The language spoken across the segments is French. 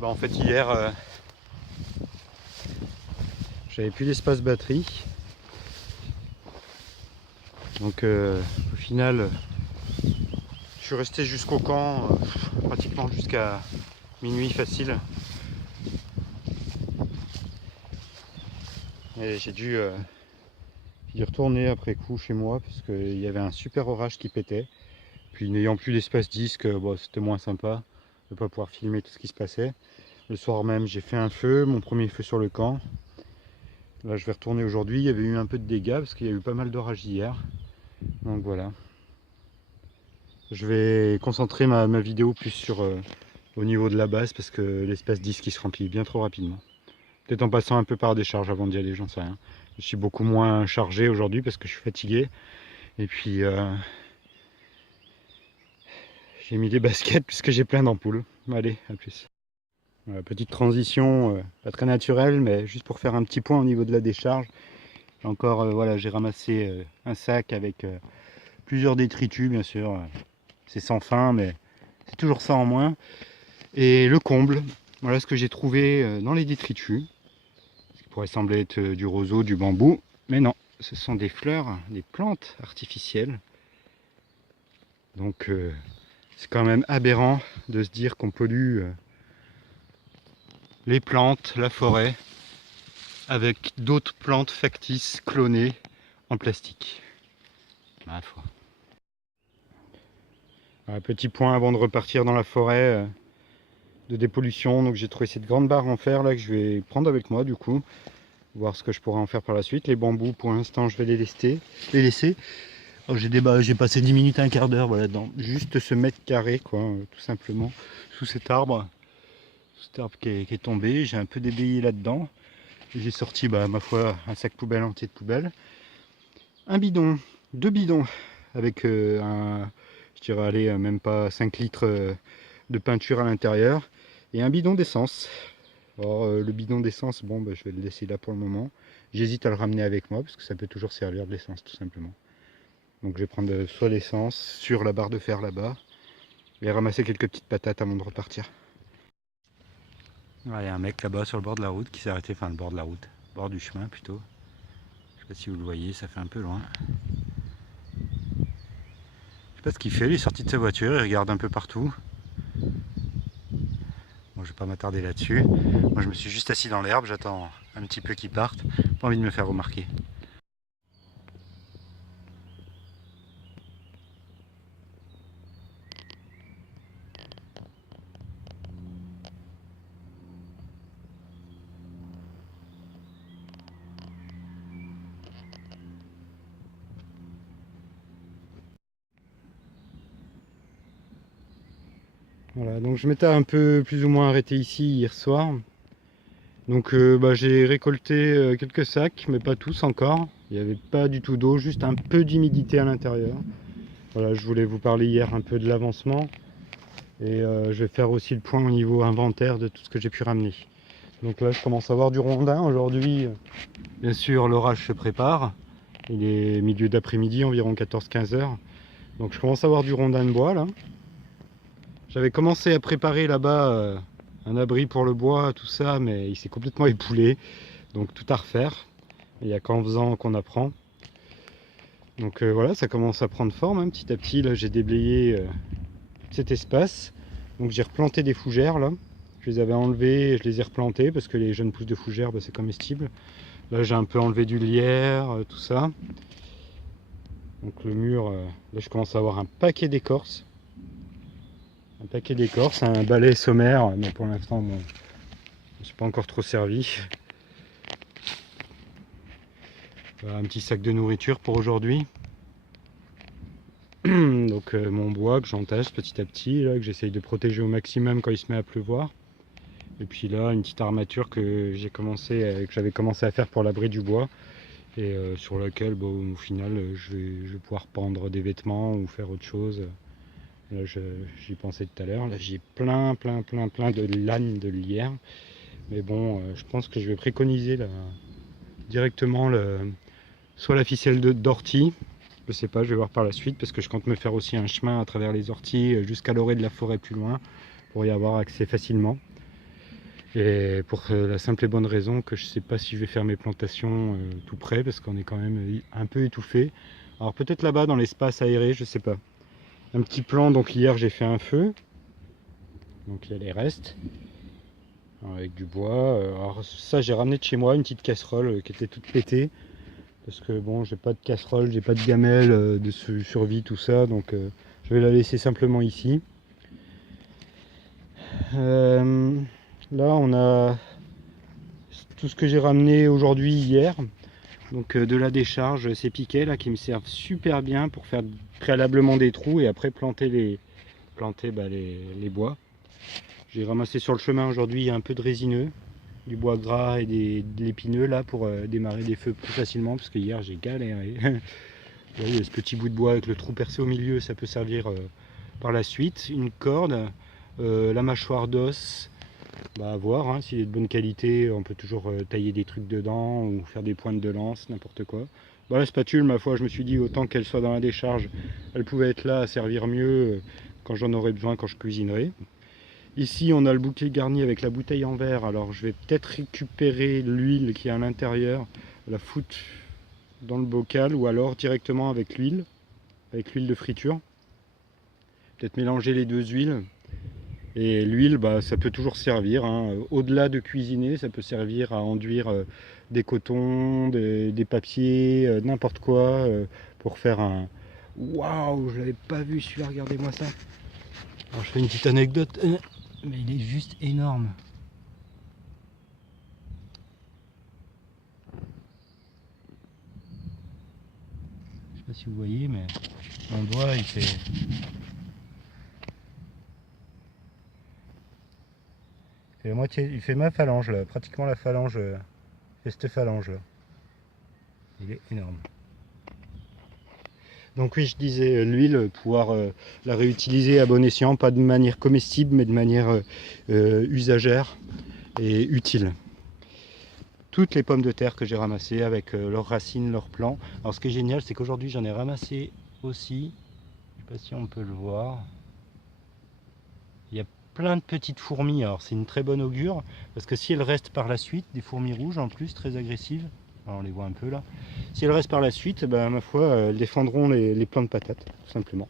En fait hier j'avais plus d'espace batterie, donc au final je suis resté jusqu'au camp, pratiquement jusqu'à minuit facile, et j'ai dû y retourner après coup chez moi parce qu'il y avait un super orage qui pétait. Puis n'ayant plus d'espace disque, bon, c'était moins sympa de ne pas pouvoir filmer tout ce qui se passait. Le soir même j'ai fait un feu, mon premier feu sur le camp. Là je vais retourner aujourd'hui, il y avait eu un peu de dégâts parce qu'il y a eu pas mal d'orage hier. Donc voilà. Je vais concentrer ma vidéo plus sur au niveau de la base parce que l'espace disque il se remplit bien trop rapidement. Peut-être en passant un peu par des charges avant d'y aller, j'en sais rien. Je suis beaucoup moins chargé aujourd'hui parce que je suis fatigué. Et puis j'ai mis des baskets puisque j'ai plein d'ampoules. Allez, à plus. Voilà, petite transition, pas très naturelle, mais juste pour faire un petit point au niveau de la décharge. Encore, voilà, j'ai ramassé un sac avec plusieurs détritus, bien sûr. C'est sans fin, mais c'est toujours ça en moins. Et le comble, voilà ce que j'ai trouvé dans les détritus. Ce qui pourrait sembler être du roseau, du bambou, mais non, ce sont des fleurs, des plantes artificielles. Donc c'est quand même aberrant de se dire qu'on pollue les plantes, la forêt, avec d'autres plantes factices clonées en plastique. Ma foi. Un petit point avant de repartir dans la forêt de dépollution. Donc j'ai trouvé cette grande barre en fer là que je vais prendre avec moi du coup. Voir ce que je pourrais en faire par la suite. Les bambous pour l'instant je vais les laisser. Oh, j'ai passé 10 minutes, un quart d'heure voilà, dans juste ce mètre carré quoi, tout simplement, sous cet arbre. Cet arbre qui est tombé, j'ai un peu déblayé là-dedans. J'ai sorti ma foi un sac poubelle entier de poubelle. Un bidon, 2 bidons avec je dirais aller même pas 5 litres de peinture à l'intérieur. Et un bidon d'essence. Alors le bidon d'essence, bon je vais le laisser là pour le moment. J'hésite à le ramener avec moi parce que ça peut toujours servir de l'essence tout simplement. Donc je vais prendre soit l'essence sur la barre de fer là-bas et ramasser quelques petites patates avant de repartir. Il y a un mec là-bas sur le bord de la route qui s'est arrêté, enfin le bord de la route, bord du chemin plutôt. Je sais pas si vous le voyez, ça fait un peu loin. Je sais pas ce qu'il fait, il est sorti de sa voiture, il regarde un peu partout. Bon, je vais pas m'attarder là-dessus. Moi je me suis juste assis dans l'herbe, j'attends un petit peu qu'il parte. Pas envie de me faire remarquer. Voilà, donc je m'étais un peu plus ou moins arrêté ici hier soir. Donc j'ai récolté quelques sacs, mais pas tous encore. Il n'y avait pas du tout d'eau, juste un peu d'humidité à l'intérieur. Voilà, je voulais vous parler hier un peu de l'avancement. Et je vais faire aussi le point au niveau inventaire de tout ce que j'ai pu ramener. Donc là, je commence à avoir du rondin. Aujourd'hui, bien sûr, l'orage se prépare. Il est milieu d'après-midi, environ 14-15 heures. Donc je commence à avoir du rondin de bois là. J'avais commencé à préparer là-bas un abri pour le bois, tout ça, mais il s'est complètement époulé. Donc tout à refaire. Il n'y a qu'en faisant qu'on apprend. Donc voilà, ça commence à prendre forme hein, petit à petit. Là, j'ai déblayé tout cet espace. Donc j'ai replanté des fougères là. Je les avais enlevées et je les ai replantées parce que les jeunes pousses de fougères, c'est comestible. Là j'ai un peu enlevé du lierre, tout ça. Donc le mur, là je commence à avoir un paquet d'écorces. Un paquet d'écorces, un balai sommaire, mais pour l'instant bon, je ne suis pas encore trop servi. Voilà, un petit sac de nourriture pour aujourd'hui. Donc mon bois que j'entasse petit à petit, là, que j'essaye de protéger au maximum quand il se met à pleuvoir. Et puis là une petite armature que j'avais commencé à faire pour l'abri du bois. Et sur laquelle au final je vais pouvoir pendre des vêtements ou faire autre chose. Là j'y pensais tout à l'heure, là j'ai plein de laines de lierre. Mais bon je pense que je vais préconiser là, directement soit la ficelle d'ortie. Je sais pas, je vais voir par la suite parce que je compte me faire aussi un chemin à travers les orties jusqu'à l'orée de la forêt plus loin pour y avoir accès facilement. Et pour la simple et bonne raison que je sais pas si je vais faire mes plantations tout près, parce qu'on est quand même un peu étouffé. Alors peut-être là-bas dans l'espace aéré, je sais pas. Un petit plan, donc hier j'ai fait un feu, donc il y a les restes, avec du bois. Alors ça j'ai ramené de chez moi une petite casserole qui était toute pétée, parce que bon, j'ai pas de casserole, j'ai pas de gamelle de survie, tout ça, donc je vais la laisser simplement ici. Là on a tout ce que j'ai ramené aujourd'hui, hier, donc de la décharge, ces piquets là qui me servent super bien pour faire préalablement des trous et après planter les bois. J'ai ramassé sur le chemin aujourd'hui un peu de résineux, du bois gras et de l'épineux là pour démarrer des feux plus facilement, parce que hier j'ai galéré. Là, il y a ce petit bout de bois avec le trou percé au milieu, ça peut servir par la suite. Une corde, la mâchoire d'os, à voir, hein, s'il est de bonne qualité, on peut toujours tailler des trucs dedans ou faire des pointes de lance, n'importe quoi. La spatule, ma foi, je me suis dit autant qu'elle soit dans la décharge, elle pouvait être là à servir mieux quand j'en aurais besoin, quand je cuisinerai. Ici on a le bouquet garni avec la bouteille en verre, alors je vais peut-être récupérer l'huile qui est à l'intérieur, la foutre dans le bocal ou alors directement avec l'huile de friture. Peut-être mélanger les deux huiles. Et l'huile, ça peut toujours servir, hein. Au-delà de cuisiner, ça peut servir à enduire des cotons, des papiers, n'importe quoi, pour faire un... Waouh, je l'avais pas vu celui-là, regardez-moi ça. Alors je fais une petite anecdote, mais il est juste énorme. Je sais pas si vous voyez, mais mon doigt il fait... Et la moitié, il fait ma phalange là, pratiquement la phalange, cette phalange là. Il est énorme. Donc oui, je disais l'huile, pouvoir la réutiliser à bon escient, pas de manière comestible, mais de manière usagère et utile. Toutes les pommes de terre que j'ai ramassées avec leurs racines, leurs plants. Alors ce qui est génial, c'est qu'aujourd'hui j'en ai ramassé aussi, je sais pas si on peut le voir. Il y a plein de petites fourmis, alors c'est une très bonne augure, parce que si elles restent par la suite, des fourmis rouges en plus, très agressives, alors on les voit un peu là, si elles restent par la suite, ma foi, elles défendront les plants de patates, tout simplement.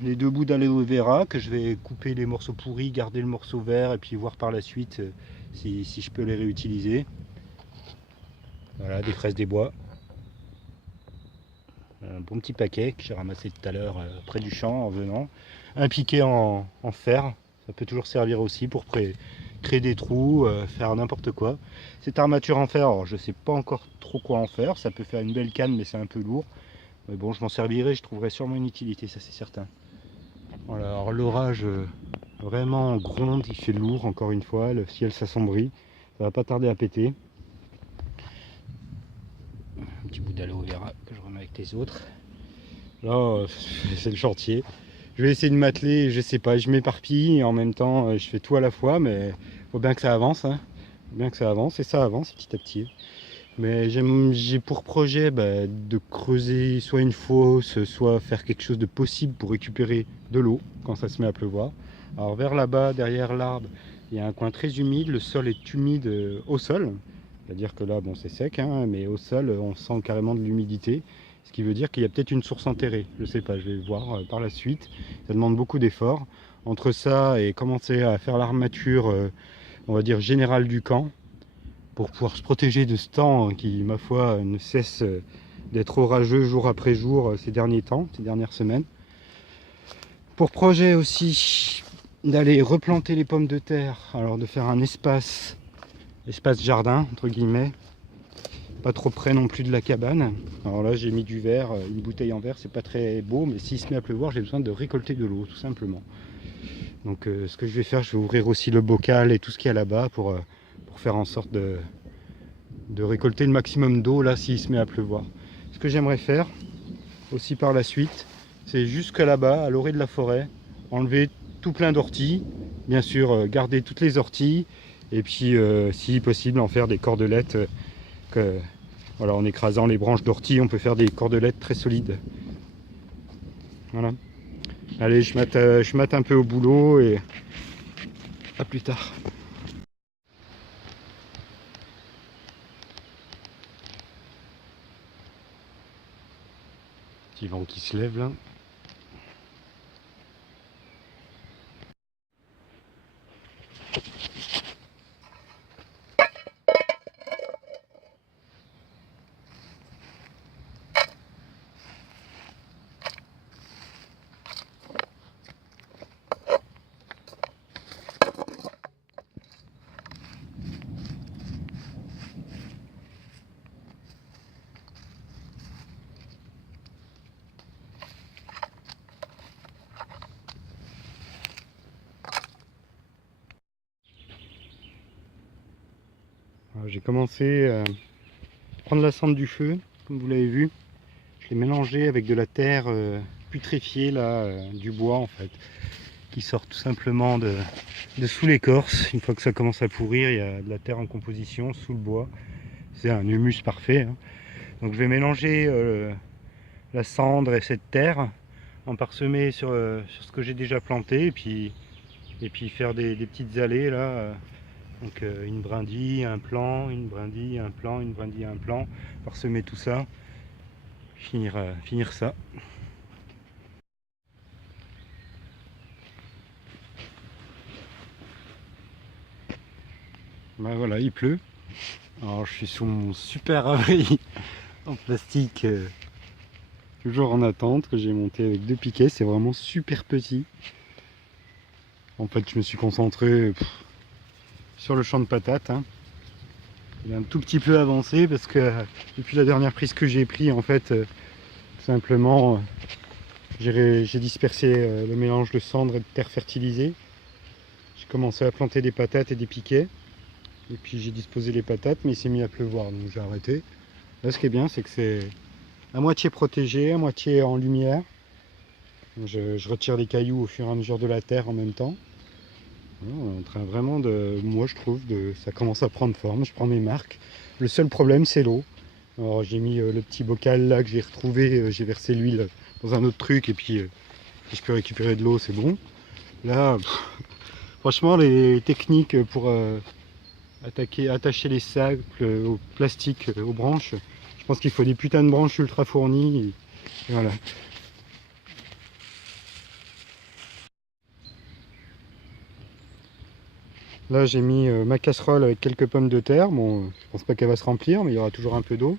Les deux bouts d'aloe vera, que je vais couper les morceaux pourris, garder le morceau vert, et puis voir par la suite si je peux les réutiliser. Voilà, des fraises des bois. Un bon petit paquet que j'ai ramassé tout à l'heure près du champ en venant. Un piquet en fer, ça peut toujours servir aussi pour créer des trous, faire n'importe quoi. Cette armature en fer, alors je sais pas encore trop quoi en faire, ça peut faire une belle canne mais c'est un peu lourd. Mais bon, je m'en servirai, je trouverai sûrement une utilité, ça c'est certain. Voilà, alors l'orage vraiment gronde, il fait lourd encore une fois, le ciel s'assombrit, ça va pas tarder à péter. Un petit bout d'aloe vera que je remets avec les autres. Là, c'est le chantier. Je vais essayer de m'atteler, je sais pas, je m'éparpille et en même temps je fais tout à la fois, mais faut bien que ça avance, hein. Faut bien que ça avance, et ça avance petit à petit. Mais j'ai pour projet de creuser soit une fosse, soit faire quelque chose de possible pour récupérer de l'eau quand ça se met à pleuvoir. Alors vers là-bas, derrière l'arbre, il y a un coin très humide, le sol est humide au sol. C'est-à-dire que là, bon, c'est sec, hein, mais au sol, on sent carrément de l'humidité. Ce qui veut dire qu'il y a peut-être une source enterrée. Je sais pas, je vais voir par la suite. Ça demande beaucoup d'efforts. Entre ça et commencer à faire l'armature, on va dire, générale du camp, pour pouvoir se protéger de ce temps qui, ma foi, ne cesse d'être orageux jour après jour ces derniers temps, ces dernières semaines. Pour projet aussi d'aller replanter les pommes de terre, alors de faire un espace jardin, entre guillemets, pas trop près non plus de la cabane. Alors là j'ai mis du verre, une bouteille en verre, c'est pas très beau, mais s'il se met à pleuvoir, j'ai besoin de récolter de l'eau, tout simplement. Donc ce que je vais faire, je vais ouvrir aussi le bocal et tout ce qu'il y a là-bas pour faire en sorte de récolter le maximum d'eau là s'il se met à pleuvoir. Ce que j'aimerais faire aussi par la suite, c'est jusque là-bas, à l'orée de la forêt, enlever tout plein d'orties, bien sûr garder toutes les orties, et puis si possible en faire des cordelettes, voilà, en écrasant les branches d'ortie, on peut faire des cordelettes très solides. Voilà. Allez, je mate un peu au boulot et à plus tard. Petit vent qui se lève là. J'ai commencé à prendre la cendre du feu, comme vous l'avez vu. Je l'ai mélangé avec de la terre putréfiée, là, du bois en fait, qui sort tout simplement de sous l'écorce. Une fois que ça commence à pourrir, il y a de la terre en composition sous le bois. C'est un humus parfait, hein. Donc je vais mélanger la cendre et cette terre, en parsemer sur ce que j'ai déjà planté, et puis faire des petites allées là. Donc une brindille, un plant, une brindille, un plant, une brindille, un plant, parsemer tout ça, finir ça. Ben voilà, il pleut. Alors je suis sous mon super abri en plastique, toujours en attente, que j'ai monté avec 2 piquets. C'est vraiment super petit. En fait je me suis concentré sur le champ de patates, hein. Il est un tout petit peu avancé parce que depuis la dernière prise que j'ai pris, en fait, tout simplement, j'ai dispersé le mélange de cendre et de terre fertilisée. J'ai commencé à planter des patates et des piquets. Et puis j'ai disposé les patates, mais il s'est mis à pleuvoir, donc j'ai arrêté. Là, ce qui est bien, c'est que c'est à moitié protégé, à moitié en lumière. Je retire les cailloux au fur et à mesure de la terre en même temps. On est en train vraiment de, moi je trouve, ça commence à prendre forme, je prends mes marques. Le seul problème, c'est l'eau. Alors j'ai mis le petit bocal là que j'ai retrouvé, j'ai versé l'huile dans un autre truc, et puis si je peux récupérer de l'eau, c'est bon. Là, franchement, les techniques pour attacher les sacs au plastique, aux branches, je pense qu'il faut des putains de branches ultra fournies. Et voilà. Là j'ai mis ma casserole avec quelques pommes de terre. Bon, je pense pas qu'elle va se remplir, mais il y aura toujours un peu d'eau.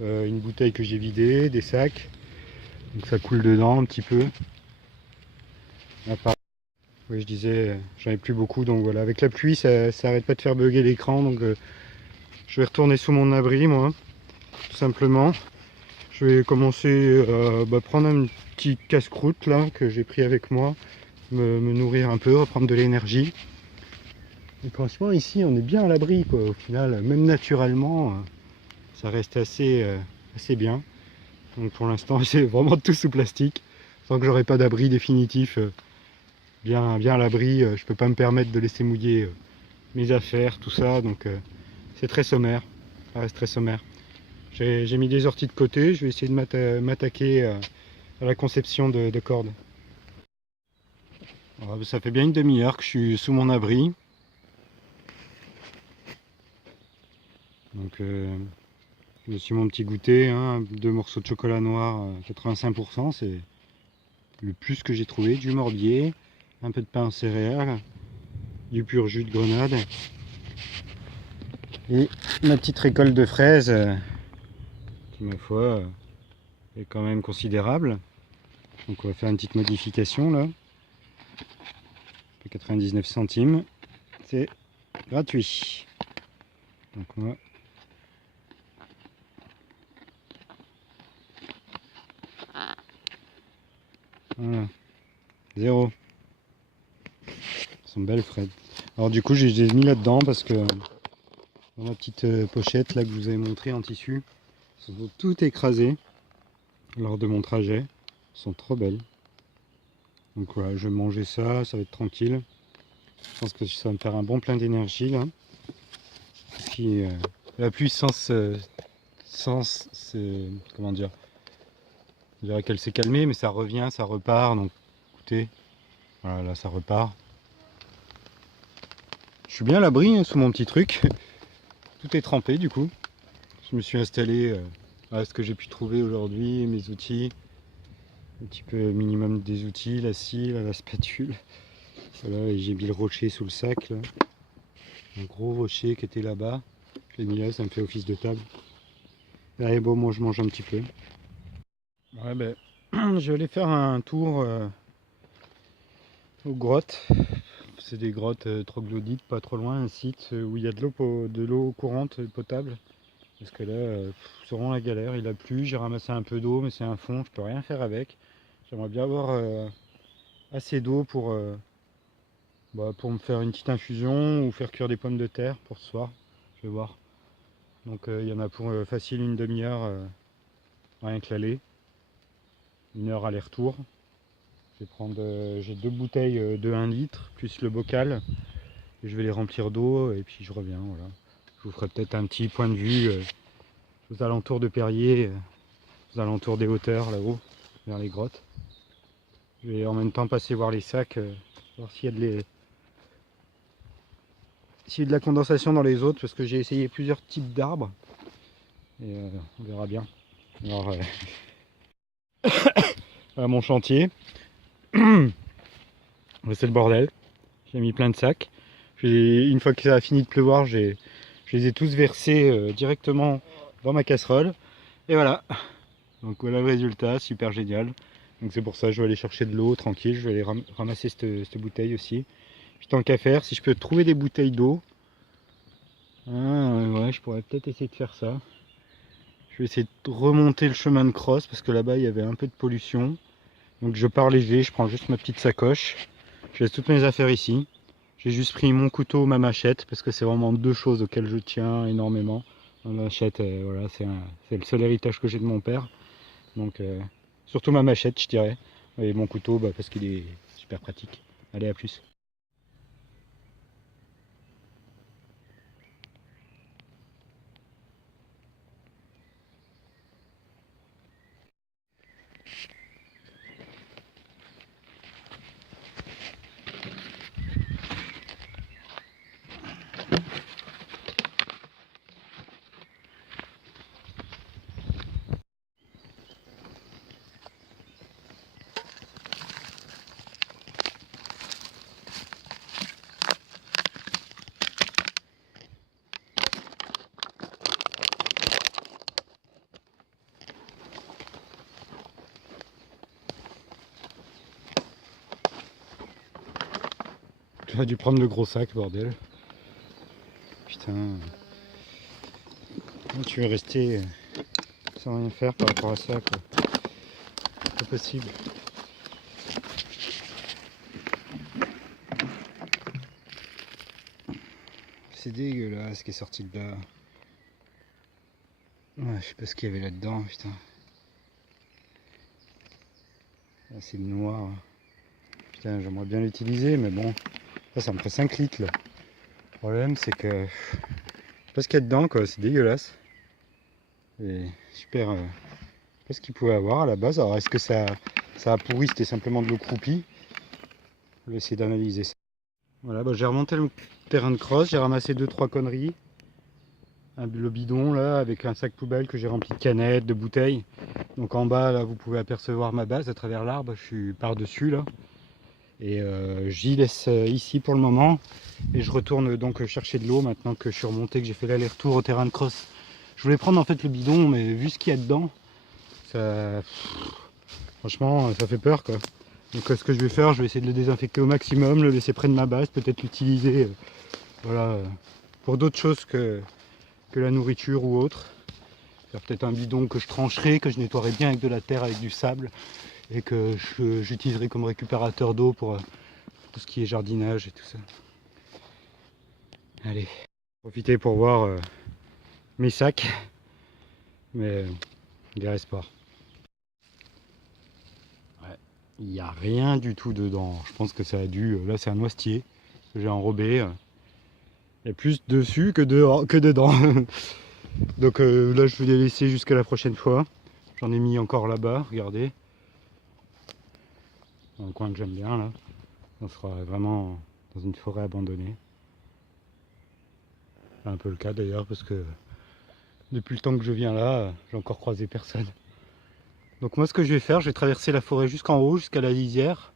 Une bouteille que j'ai vidée, des sacs. Donc ça coule dedans un petit peu. Là, oui, je disais, j'en ai plus beaucoup, donc voilà. Avec la pluie, ça arrête pas de faire bugger l'écran, donc je vais retourner sous mon abri, moi, tout simplement. Je vais commencer à prendre un petit casse-croûte là que j'ai pris avec moi, me nourrir un peu, reprendre de l'énergie. Et franchement, ici, on est bien à l'abri, quoi. Au final, même naturellement, ça reste assez bien. Donc pour l'instant, c'est vraiment tout sous plastique. Tant que j'aurai pas d'abri définitif, bien à l'abri, je peux pas me permettre de laisser mouiller mes affaires, tout ça. Donc c'est très sommaire. Ça reste très sommaire. J'ai mis des orties de côté. Je vais essayer de m'attaquer à la conception de cordes. Alors, ça fait bien une demi-heure que je suis sous mon abri. Donc je me suis mon petit goûter, hein, 2 morceaux de chocolat noir, 85%, c'est le plus que j'ai trouvé, du morbier, un peu de pain en céréales, du pur jus de grenade, et ma petite récolte de fraises, qui ma foi est quand même considérable. Donc on va faire une petite modification là, 99 centimes, c'est gratuit. Donc on va voilà, 0. Elles sont belles fraises. Alors du coup je les ai mis là-dedans parce que dans ma petite pochette là que je vous avais montré en tissu, elles sont toutes écrasées lors de mon trajet. Elles sont trop belles. Donc voilà, je vais manger ça, ça va être tranquille. Je pense que ça va me faire un bon plein d'énergie là. Puis la puissance comment dire, je dirais qu'elle s'est calmée, mais ça revient, ça repart. Donc écoutez, voilà, là ça repart. Je suis bien à l'abri, hein, sous mon petit truc. Tout est trempé du coup. Je me suis installé à ce que j'ai pu trouver aujourd'hui, mes outils. un petit peu minimum des outils, la scie, la spatule. Voilà, et j'ai mis le rocher sous le sac là. Un gros rocher qui était là-bas. Je l'ai mis là, ça me fait office de table. Allez bon, moi je mange un petit peu. Ouais ben, je vais aller faire un tour aux grottes. C'est des grottes troglodytes, pas trop loin, un site où il y a de l'eau courante potable. Parce que là, c'est vraiment la galère, il a plu, j'ai ramassé un peu d'eau, mais c'est un fond, je peux rien faire avec. J'aimerais bien avoir assez d'eau pour me faire une petite infusion ou faire cuire des pommes de terre pour ce soir. Je vais voir. Donc il y en a pour facile une demi-heure, rien que l'aller. 1 heure aller-retour. J'ai 2 bouteilles de 1 litre, plus le bocal. Et je vais les remplir d'eau et puis je reviens. Voilà. Je vous ferai peut-être un petit point de vue aux alentours de Perrier, aux alentours des hauteurs là-haut, vers les grottes. Je vais en même temps passer voir les sacs, voir s'il y a de la condensation dans les autres, parce que j'ai essayé plusieurs types d'arbres. Et on verra bien. Alors, à mon chantier, c'est le bordel. J'ai mis plein de sacs. Une fois que ça a fini de pleuvoir, je les ai tous versés directement dans ma casserole. Et voilà. Donc voilà le résultat, super génial. Donc c'est pour ça que je vais aller chercher de l'eau tranquille. Je vais aller ramasser cette bouteille aussi. Puis tant qu'à faire, si je peux trouver des bouteilles d'eau, ouais, je pourrais peut-être essayer de faire ça. Je vais essayer de remonter le chemin de crosse parce que là-bas il y avait un peu de pollution. Donc je pars léger, je prends juste ma petite sacoche. Je laisse toutes mes affaires ici. J'ai juste pris mon couteau, ma machette, parce que c'est vraiment 2 choses auxquelles je tiens énormément. Ma machette, voilà, c'est le seul héritage que j'ai de mon père. Donc surtout ma machette, je dirais. Et mon couteau, parce qu'il est super pratique. Allez, à plus. J'aurais dû prendre le gros sac, bordel. Putain. Moi, tu veux rester sans rien faire par rapport à ça, quoi. Pas possible. C'est dégueulasse ce qui est sorti de là. Ouais, je sais pas ce qu'il y avait là-dedans, putain. Là, c'est le noir. Putain, j'aimerais bien l'utiliser, mais bon. Ça me fait 5 litres, là. Le problème, c'est que je sais pas ce qu'il y a dedans, quoi. C'est dégueulasse. Et super. Je sais pas ce qu'il pouvait avoir à la base. Alors, est-ce que ça a pourri? C'était simplement de l'eau croupie. Je vais essayer d'analyser ça. Voilà, j'ai remonté le terrain de crosse. J'ai ramassé 2-3 conneries. Le bidon, là, avec un sac poubelle que j'ai rempli de canettes, de bouteilles. Donc en bas, là, vous pouvez apercevoir ma base à travers l'arbre. Je suis par-dessus, là. Et j'y laisse ici pour le moment. Et je retourne donc chercher de l'eau maintenant que je suis remonté, que j'ai fait l'aller-retour au terrain de crosse. Je voulais prendre en fait le bidon, mais vu ce qu'il y a dedans, ça... franchement, ça fait peur, quoi. Donc ce que je vais faire, je vais essayer de le désinfecter au maximum, le laisser près de ma base, peut-être l'utiliser voilà, pour d'autres choses que la nourriture ou autre. Faire peut-être un bidon que je trancherai, que je nettoierai bien avec de la terre, avec du sable, et que j'utiliserai comme récupérateur d'eau pour tout ce qui est jardinage et tout ça. Allez, profitez pour voir mes sacs, mais il reste pas. Ouais. Il n'y a rien du tout dedans. Je pense que ça a dû. Là, c'est un noisetier que j'ai enrobé. Il y a plus dessus que dedans. Donc là, je vais les laisser jusqu'à la prochaine fois. J'en ai mis encore là-bas, regardez. Dans le coin que j'aime bien, là. On sera vraiment dans une forêt abandonnée. C'est un peu le cas d'ailleurs, parce que depuis le temps que je viens là, j'ai encore croisé personne. Donc moi ce que je vais faire, je vais traverser la forêt jusqu'en haut, jusqu'à la lisière,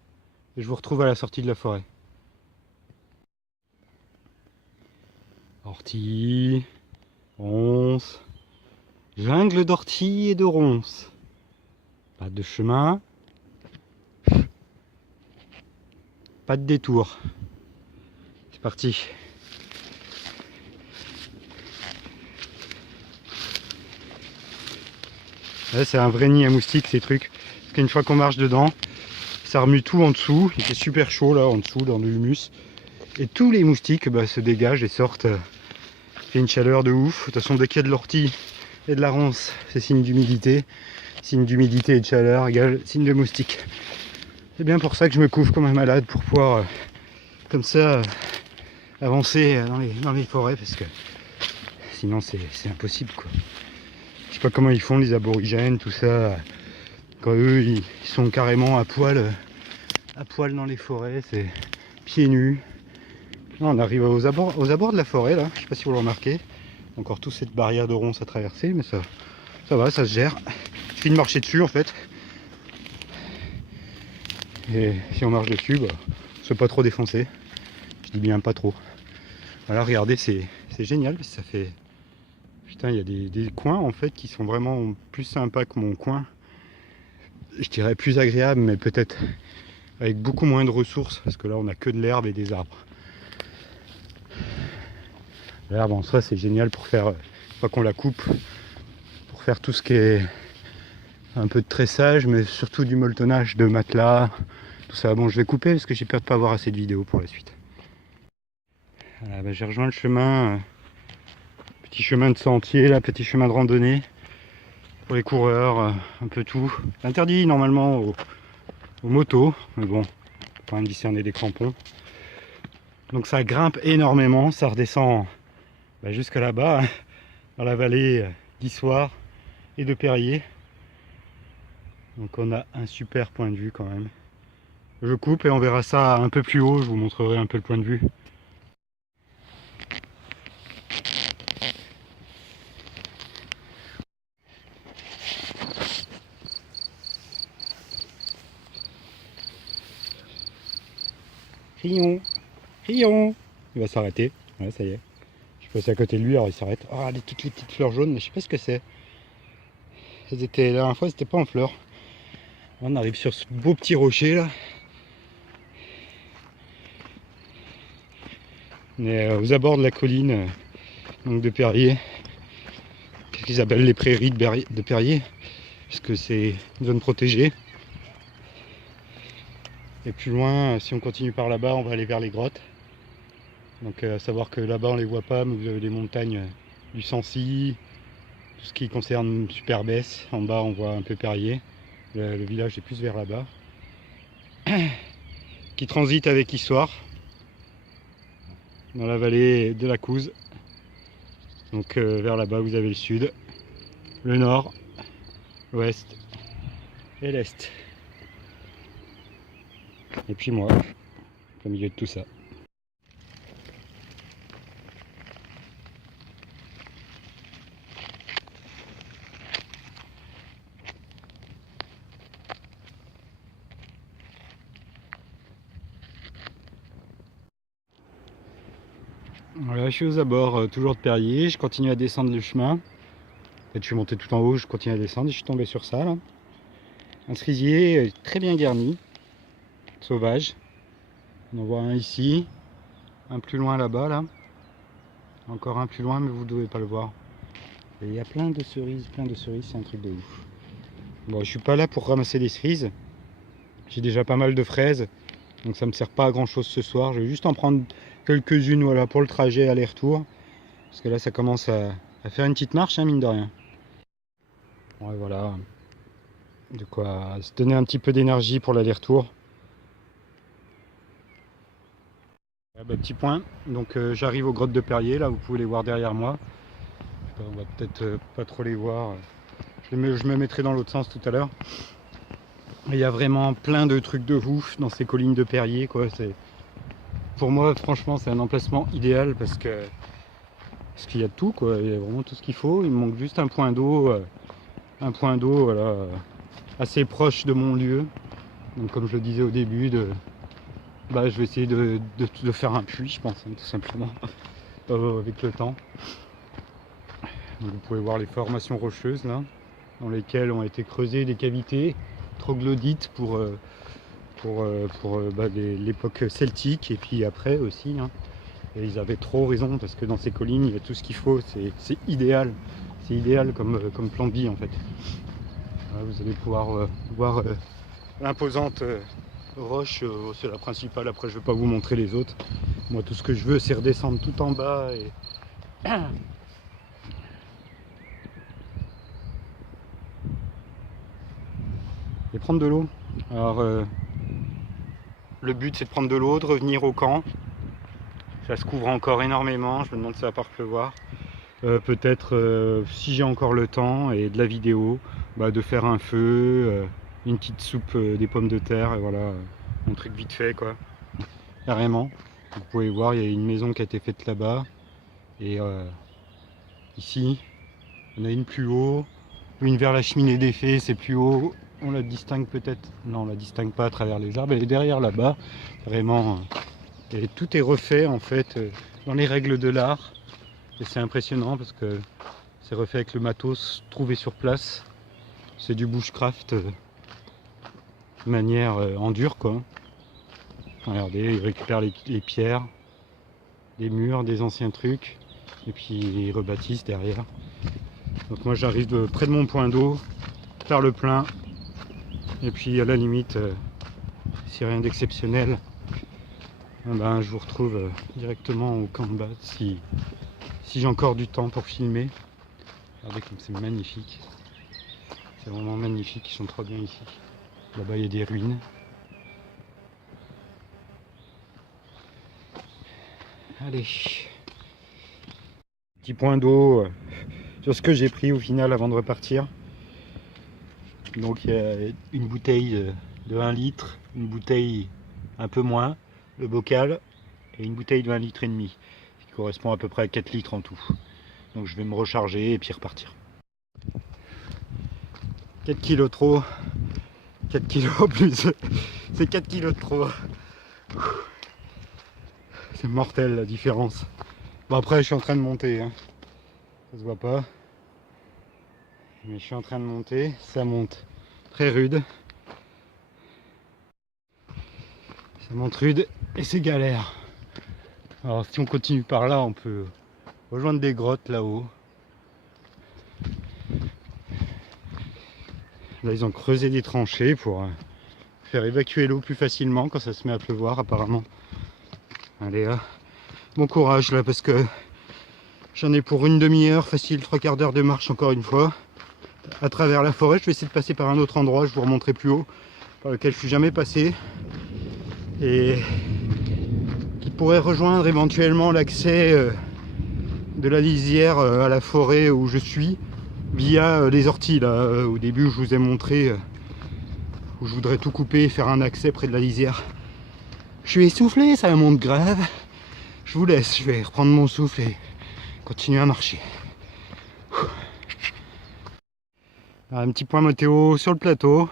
et je vous retrouve à la sortie de la forêt. Ortie, ronces, jungle d'ortie et de ronces. Pas de chemin, pas de détour. C'est parti. Là, c'est un vrai nid à moustiques ces trucs. Parce qu'une fois qu'on marche dedans, ça remue tout en dessous. Il fait super chaud là en dessous dans l'humus. Et tous les moustiques se dégagent et sortent. Il fait une chaleur de ouf. De toute façon, dès qu'il y a de l'ortie et de la ronce, c'est signe d'humidité. Signe d'humidité et de chaleur égale signe de moustique. C'est bien pour ça que je me couvre comme un malade pour pouvoir comme ça avancer dans les forêts parce que sinon c'est impossible quoi. Je sais pas comment ils font les aborigènes, tout ça. Quand eux ils sont carrément à poil dans les forêts, c'est pieds nus. Là, on arrive aux abords de la forêt là, je sais pas si vous le remarquez. Encore toute cette barrière de ronces à traverser, mais ça va, ça se gère. Il suffit de marcher dessus en fait. Et si on marche dessus, on se fait pas trop défoncer. Je dis bien pas trop. Voilà, regardez, c'est génial parce que ça fait... Putain, il y a des coins en fait qui sont vraiment plus sympas que mon coin. Je dirais plus agréable, mais peut-être avec beaucoup moins de ressources parce que là on a que de l'herbe et des arbres. L'herbe en soi c'est génial pour faire, une fois qu'on la coupe, pour faire tout ce qui est un peu de tressage, mais surtout du molletonnage de matelas, tout ça. Bon, je vais couper parce que j'ai peur de pas avoir assez de vidéos pour la suite. Voilà, j'ai rejoint le chemin, petit chemin de sentier, là, petit chemin de randonnée pour les coureurs, un peu tout. Interdit normalement aux motos, mais bon, quand même discerner des crampons. Donc ça grimpe énormément, ça redescend jusqu'à là-bas, dans la vallée d'Issoire et de Perrier. Donc on a un super point de vue quand même. Je coupe et on verra ça un peu plus haut, je vous montrerai un peu le point de vue. Rion, Rion. Il va s'arrêter. Ouais, ça y est. Je suis passé à côté de lui, alors il s'arrête. Ah, toutes les petites fleurs jaunes, mais je sais pas ce que c'est. Elles étaient, la dernière fois, c'était pas en fleurs. On arrive sur ce beau petit rocher là. On est aux abords de la colline donc de Perrier. Qu'est-ce qu'ils appellent les prairies de Perrier, parce que c'est une zone protégée. Et plus loin, si on continue par là-bas, on va aller vers les grottes. Donc à savoir que là-bas on les voit pas, mais vous avez des montagnes du Sancy, tout ce qui concerne Superbès. En bas on voit un peu Perrier. Le village est plus vers là-bas. Qui transite avec Issoire, dans la vallée de la Couze. Donc vers là-bas vous avez le sud, le nord, l'ouest et l'est. Et puis moi, au milieu de tout ça. Voilà, je suis aux abords toujours de Perrier, je continue à descendre le chemin. En fait, je suis monté tout en haut, je continue à descendre et je suis tombé sur ça là. Un cerisier très bien garni, sauvage. On en voit un ici, un plus loin là-bas là. Encore un plus loin, mais vous ne devez pas le voir. Et il y a plein de cerises, c'est un truc de ouf. Bon, je suis pas là pour ramasser des cerises. J'ai déjà pas mal de fraises, donc ça me sert pas à grand chose ce soir. Je vais juste en prendre quelques-unes, voilà, pour le trajet aller-retour. Parce que là ça commence à faire une petite marche, hein, mine de rien. Ouais, voilà. De quoi se donner un petit peu d'énergie pour l'aller-retour. Petit point, donc j'arrive aux grottes de Perrier, là vous pouvez les voir derrière moi. On va peut-être pas trop les voir. Je me mettrai dans l'autre sens tout à l'heure. Il y a vraiment plein de trucs de ouf dans ces collines de Perrier, quoi. Pour moi franchement c'est un emplacement idéal parce qu'il y a de tout, quoi. Il y a vraiment tout ce qu'il faut. Il me manque juste un point d'eau voilà, assez proche de mon lieu. Donc comme je le disais au début, je vais essayer de faire un puits, je pense, hein, tout simplement, avec le temps. Donc, vous pouvez voir les formations rocheuses là, dans lesquelles ont été creusées des cavités troglodytes pour l'époque celtique et puis après aussi. Hein. Et ils avaient trop raison parce que dans ces collines, il y a tout ce qu'il faut, c'est idéal. C'est idéal comme plan de vie en fait. Voilà, vous allez pouvoir voir l'imposante roche, c'est la principale. Après, je ne vais pas vous montrer les autres. Moi, tout ce que je veux, c'est redescendre tout en bas et prendre de l'eau. Alors, le but, c'est de prendre de l'eau, de revenir au camp. Ça se couvre encore énormément. Je me demande si ça va pas pleuvoir. Peut-être, si j'ai encore le temps et de la vidéo, de faire un feu, une petite soupe, des pommes de terre, et voilà, un truc vite fait, quoi. Carrément. Vous pouvez voir, il y a une maison qui a été faite là-bas. Et ici, on a une plus haut. Une vers la cheminée des fées, c'est plus haut. On la distingue peut-être. Non, on la distingue pas à travers les arbres. Elle est derrière là-bas. Vraiment. Et tout est refait en fait dans les règles de l'art. Et c'est impressionnant parce que c'est refait avec le matos trouvé sur place. C'est du bushcraft de manière en dur, quoi. Regardez, ils récupèrent les pierres, des murs, des anciens trucs. Et puis ils rebâtissent derrière. Donc moi j'arrive près de mon point d'eau, faire le plein. Et puis à la limite, si rien d'exceptionnel, je vous retrouve directement au camp de base si j'ai encore du temps pour filmer. Regardez comme c'est magnifique. C'est vraiment magnifique, ils sont trop bien ici. Là-bas il y a des ruines. Allez. Petit point d'eau sur ce que j'ai pris au final avant de repartir. Donc il y a une bouteille de 1 litre, une bouteille un peu moins, le bocal, et une bouteille de 1,5 litre, qui correspond à peu près à 4 litres en tout. Donc je vais me recharger et puis repartir. 4 kilos trop, 4 kilos plus, c'est 4 kilos de trop. C'est mortel la différence. Bon après je suis en train de monter, hein. Ça se voit pas. Mais je suis en train de monter, ça monte très rude. Ça monte rude et c'est galère. Alors si on continue par là, on peut rejoindre des grottes là-haut. Là ils ont creusé des tranchées pour faire évacuer l'eau plus facilement quand ça se met à pleuvoir apparemment. Allez là, bon courage là parce que j'en ai pour une demi-heure, facile, 3/4 d'heure de marche encore une fois. À travers la forêt, je vais essayer de passer par un autre endroit, je vous remontrerai plus haut, par lequel je suis jamais passé. Et qui pourrait rejoindre éventuellement l'accès de la lisière à la forêt où je suis, via les orties là, au début où je vous ai montré, où je voudrais tout couper et faire un accès près de la lisière. Je suis essoufflé, ça monte grave. Je vous laisse, je vais reprendre mon souffle et continuer à marcher. Un petit point météo sur le plateau.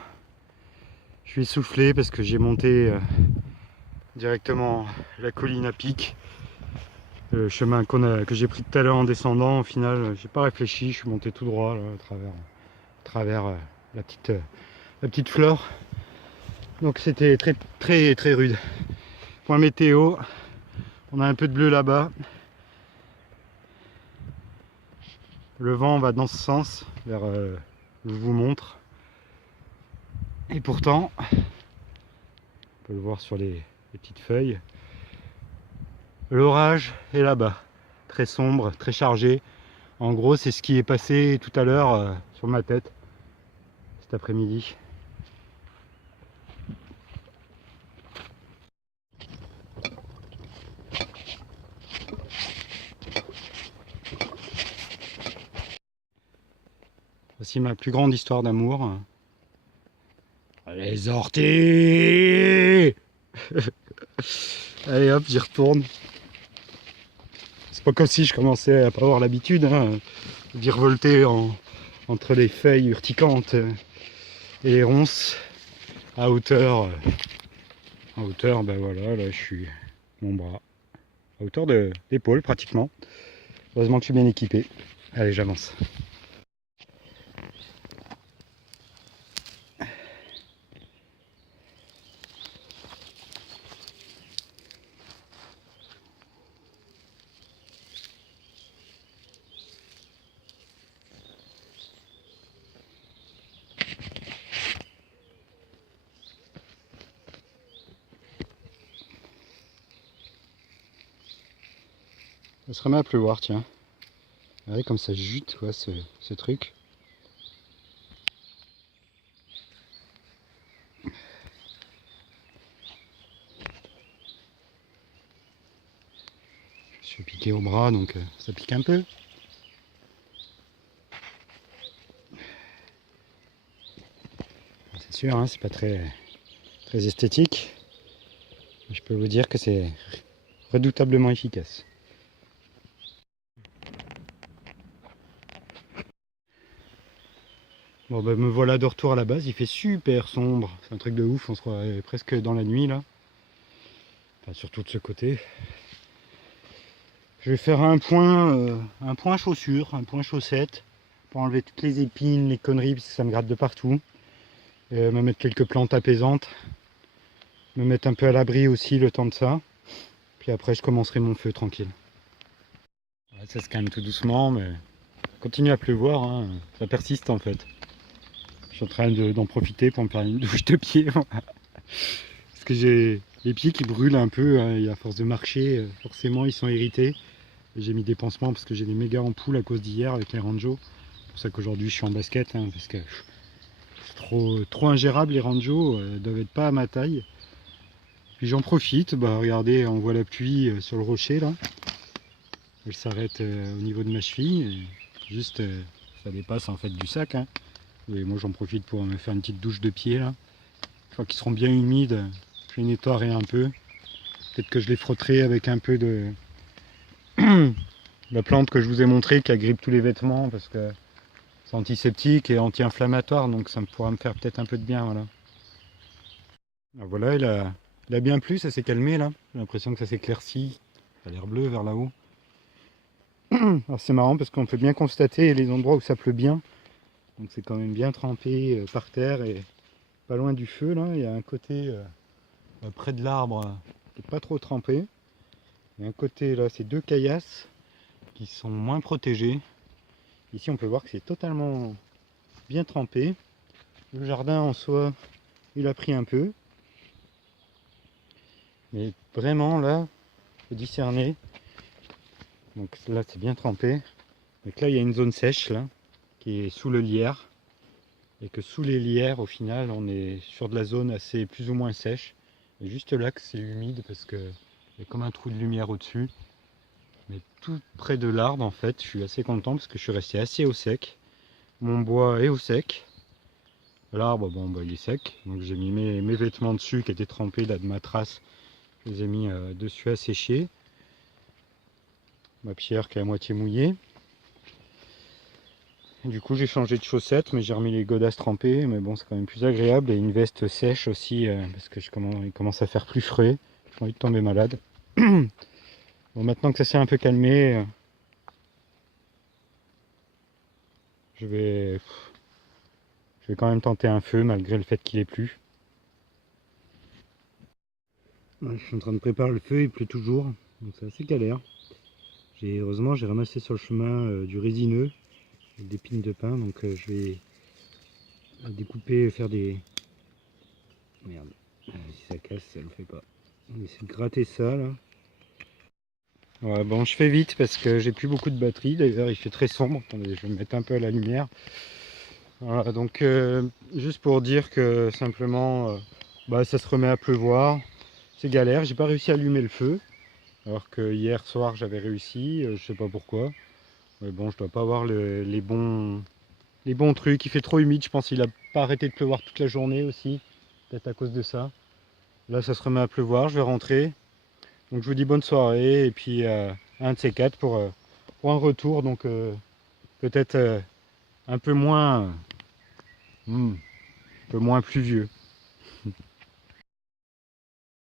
Je suis essoufflé parce que j'ai monté directement la colline à pic. Le chemin que j'ai pris tout à l'heure en descendant, au final, j'ai pas réfléchi, je suis monté tout droit là, à travers la petite flore. Donc c'était très très très rude. Point météo, on a un peu de bleu là-bas. Le vent va dans ce sens, vers je vous montre. Et pourtant, on peut le voir sur les petites feuilles, l'orage est là-bas, très sombre, très chargé. En gros, c'est ce qui est passé tout à l'heure sur ma tête, cet après-midi. Voici ma plus grande histoire d'amour. Les orties. Allez hop, j'y retourne. C'est pas comme si je commençais à pas avoir l'habitude d'y revolter entre les feuilles urticantes. et les ronces à hauteur. En hauteur, ben voilà, là je suis mon bras. À hauteur d'épaule pratiquement. Heureusement que je suis bien équipé. Allez, j'avance. Ça se remet à pleuvoir, tiens. Ouais, comme ça jute, quoi, ce truc. Je suis piqué au bras, donc ça pique un peu. C'est sûr, hein, c'est pas très esthétique. Je peux vous dire que c'est redoutablement efficace. Bon bah me voilà de retour à la base, il fait super sombre, c'est un truc de ouf, on se croirait presque dans la nuit là. Enfin surtout de ce côté. Je vais faire un point chaussures, un point chaussettes, pour enlever toutes les épines, les conneries, parce que ça me gratte de partout. Et me mettre quelques plantes apaisantes, me mettre un peu à l'abri aussi le temps de ça. Puis après je commencerai mon feu tranquille. Ouais, ça se calme tout doucement, mais continue à pleuvoir, hein. Ça persiste en fait. Je suis en train d'en profiter pour me faire une douche de pied. Parce que j'ai les pieds qui brûlent un peu, hein, et à force de marcher, forcément ils sont irrités. J'ai mis des pansements parce que j'ai des méga ampoules à cause d'hier avec les Ranjo. C'est pour ça qu'aujourd'hui je suis en basket, hein, parce que c'est trop ingérable les Ranjo, doivent être pas à ma taille. Puis j'en profite, bah regardez, on voit la pluie sur le rocher là. Elle s'arrête au niveau de ma cheville, et juste ça dépasse en fait du sac, hein. Et moi j'en profite pour me faire une petite douche de pied là. Une fois qu'ils seront bien humides, je les nettoierai un peu. Peut-être que je les frotterai avec un peu de la plante que je vous ai montré qui agrippe tous les vêtements parce que c'est antiseptique et anti-inflammatoire, donc ça pourra me faire peut-être un peu de bien. Voilà, alors voilà, il a bien plu, ça s'est calmé là. J'ai l'impression que ça s'éclaircit. Ça a l'air bleu vers là-haut. Alors c'est marrant parce qu'on peut bien constater les endroits où ça pleut bien. Donc c'est quand même bien trempé par terre et pas loin du feu là. Il y a un côté près de l'arbre qui n'est pas trop trempé. Et un côté là, c'est deux caillasses qui sont moins protégées. Ici on peut voir que c'est totalement bien trempé. Le jardin en soi, il a pris un peu. Mais vraiment là, faut discerner. Donc là c'est bien trempé. Donc là il y a une zone sèche là, qui est sous le lierre. Et que sous les lierres au final on est sur de la zone assez plus ou moins sèche. Et juste là que c'est humide parce que il y a comme un trou de lumière au-dessus. Mais tout près de l'arbre en fait, je suis assez content parce que je suis resté assez au sec. Mon bois est au sec. L'arbre, bon, bah, il est sec. Donc j'ai mis mes vêtements dessus qui étaient trempés là de ma trace. Je les ai mis dessus à sécher. Ma pierre qui est à moitié mouillée. Et du coup j'ai changé de chaussettes, mais j'ai remis les godasses trempées. Mais bon, c'est quand même plus agréable. Et une veste sèche aussi parce que il commence à faire plus frais. J'ai envie de tomber malade. Bon, maintenant que ça s'est un peu calmé, je vais quand même tenter un feu malgré le fait qu'il ait plu. Ouais, je suis en train de préparer le feu, il pleut toujours, donc c'est assez galère. Heureusement j'ai ramassé sur le chemin du résineux, avec des pines de pin, donc je vais découper, faire des... Merde, si ça casse, ça le fait pas. On va essayer de gratter ça là. Ouais, bon, je fais vite parce que j'ai plus beaucoup de batterie, d'ailleurs il fait très sombre. Attendez, je vais me mettre un peu à la lumière. Voilà, donc juste pour dire que simplement bah, ça se remet à pleuvoir, c'est galère, j'ai pas réussi à allumer le feu alors que hier soir j'avais réussi, je sais pas pourquoi, mais bon, je dois pas avoir les bons trucs, il fait trop humide, je pense qu'il a pas arrêté de pleuvoir toute la journée aussi, peut-être à cause de ça. Là ça se remet à pleuvoir, je vais rentrer, donc je vous dis bonne soirée et puis un de ces quatre pour un retour, donc peut-être un peu moins peu moins pluvieux.